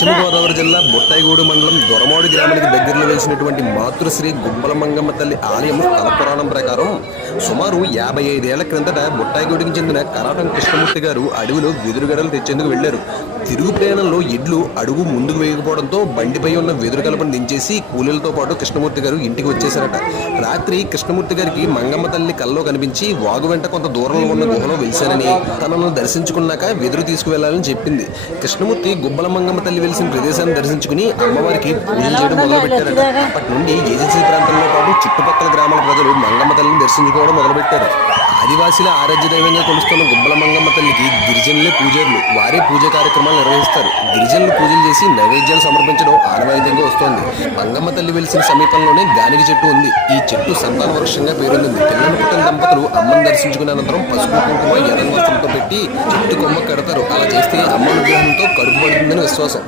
పశ్చిమ గోదావరి జిల్లా బొట్టాయిగూడు మండలం దొరమాడు గ్రామానికి దగ్గరలో వెలిసినటువంటి మాతృశ్రీ గుబ్బల మంగమ్మ తల్లి ఆలయం స్థల పురాణం ప్రకారం సుమారు 55 ఏళ్ల క్రిందట బొట్టాయిగూడికి చెందిన కరాటం కృష్ణమూర్తి గారు అడవిలో వెదురుగడలు తెచ్చేందుకు వెళ్లారు. తిరుగు ప్రయాణంలో ఎడ్లు అడుగు ముందుకు వేయకపోవడంతో బండిపై ఉన్న వెదురు కలపను దించేసి కూలీలతో పాటు కృష్ణమూర్తి గారు ఇంటికి వచ్చేశారట. రాత్రి కృష్ణమూర్తి గారికి మంగమ్మ తల్లి కల్లో కనిపించి వాగు వెంట కొంత దూరంలో ఉన్న గుహలో వెలిశానని, తనను దర్శించుకున్నాక వెదురు తీసుకువెళ్లాలని చెప్పింది. కృష్ణమూర్తి గుబ్బల మంగమ్మ తల్లి వెలిసిన ప్రదేశాన్ని దర్శించుకుని అమ్మవారికి పూజలు చేయడం మొదలుపెట్టారట. అప్పటి నుండి ఏజెన్సీ ప్రాంతంలో పాటు చుట్టుపక్కల గ్రామాల ప్రజలు మంగమ్మ తల్లిని దర్శించుకోవడం మొదలుపెట్టారు. ఆదివాసీల ఆరాధ్య దైవంగా కొలుస్తున్న గుబ్బల మంగమ్మ తల్లికి గిరిజనులే పూజారులు. వారే పూజ కార్యక్రమాలు నిర్వహిస్తారు. గిరిజనులు పూజలు చేసి నైవేద్యాలు సమర్పించడం ఆనవాయితీగా వస్తోంది. మంగమ్మ తల్లి వెలిసిన సమీపంలోనే గానికి చెట్టు ఉంది. ఈ చెట్టు సంతాన వృక్షంగా పేరొందింది. పిల్లలు పుట్టిన దంపతులు అమ్మను దర్శించుకున్న అనంతరం పసుపు కుంకుమ ఎర్రని వస్త్రంతో పెట్టి చెట్టు కొమ్మ కడతారు. అలా చేస్తే అమ్మ విగ్రహంతో కడుపు పడుతుందని విశ్వాసం.